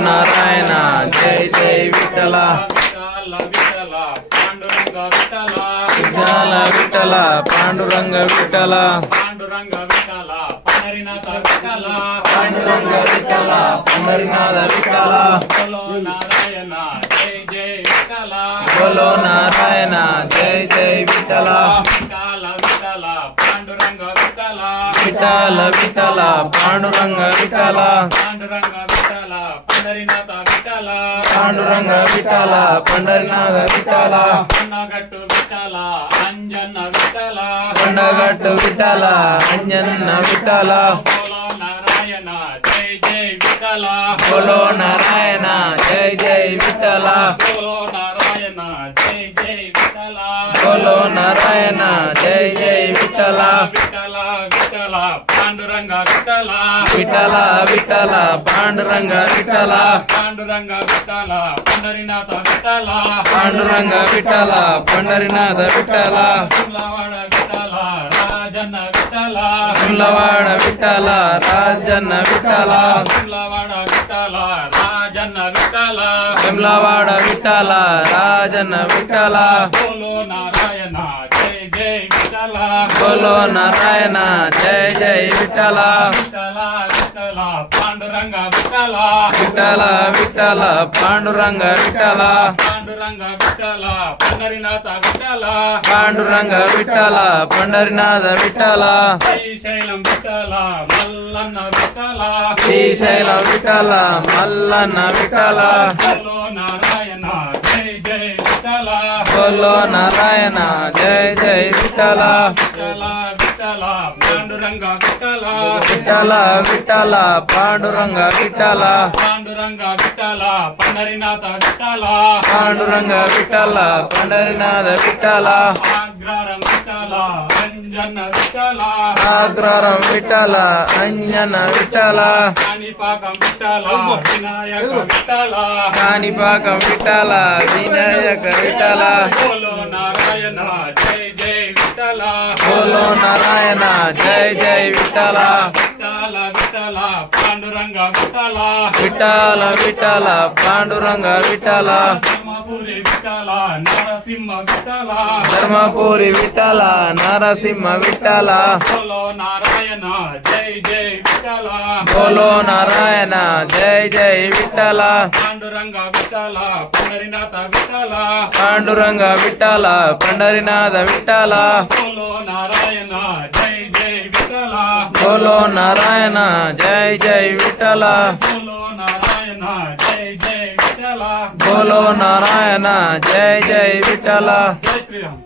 नारायण जय जय विठ्ठल विठ्ठल विठ्ठल पांडुरंग विठ्ठल पांडुरंग विठ्ठल पंढरीनाथ विठ्ठल पांडुरंग विठ्ठल पंढरीनाथ विठ्ठल बोलो नारायण जय जय विठ्ठल बोलो नारायण जय जय विठ्ठल विठ्ठल विठ्ठल पांडुरंग विठ्ठल विठ्ठल विठ्ठल पांडुरंग विठ्ठल पांडुरंग विठ्ठल पंढरीनाथ विठ्ठल पांडुरंग विठ्ठल पंढरीनाथ विठ्ठल కొండగట్టు విఠల అంజన్న విఠల కొండగట్టు విఠల అంజన్న విఠల బోలో నారాయణ జై జై విఠల బోలో నారాయణ జై జై విఠల బోలో నారాయణ జై జై విఠల బోలో నారాయణ జై జై విఠల విఠల విఠల పాండురంగ విఠల విఠల విఠల పాండురంగ విఠల పాండురంగ విఠల పండరీనాథ విఠల పాండురంగ విఠల పండరీనాథ విఠల కులవాడ విఠల రాజన్న విఠల కులవాడ విఠల రాజన్న విఠల కులవాడ విఠల రాజన్న విఠల వెమ్లవాడ విఠల రాజన్న విఠల బోలో నారాయణ జై జై విఠల బోలో నారాయణ జై జై విఠల విఠల విఠల పాండురంగ విఠల విఠల విఠల పాండురంగ విఠల పాండురంగ విఠల పండరీనాథ విఠల పాండురంగ విఠల పండరీనాథ విఠల శ్రీశైలం విఠల మల్లన్న విఠల శ్రీశైల విఠల మల్లన్న విఠల బోలో నారాయణ జై జై విఠల బోలో నారాయణ జై జై విఠల విఠల విఠల పాండురంగ విఠల విఠల విఠల పాండురంగ విఠల పాండురంగ విఠల పండరీనాథ విఠల పాండురంగ విఠల పండరీనాథ విఠల ఆగ్రహం విఠల అంజన్న విఠల ఆగ్రహం విఠల అంజన విఠల కాణిపాకం విఠల వినాయక విఠల కాణిపాకం విఠల వినాయక విఠల బోలో నారాయణ జై జై విఠల బోలో నారాయణ జై జై విఠల విఠల విఠల పాండురంగ విఠల విఠల విఠల పాండురంగ విఠల ధర్మపురి విఠల నరసింహ విఠల ధర్మపురి విఠల నరసింహ విఠల బోలో నారాయణ జై జై విఠల బోలో నారాయణ జై జై విఠల పాండురంగ విఠల పండరీనాథ విఠల పాండురంగ విఠల పండరీనాథ విఠల బోలో నారాయణ జై జై విఠల బోలో నారాయణ జై జై విఠల బోలో నారాయణ జై జై విఠల బోలో నారాయణ జై జై విఠల జై శ్రీరామ్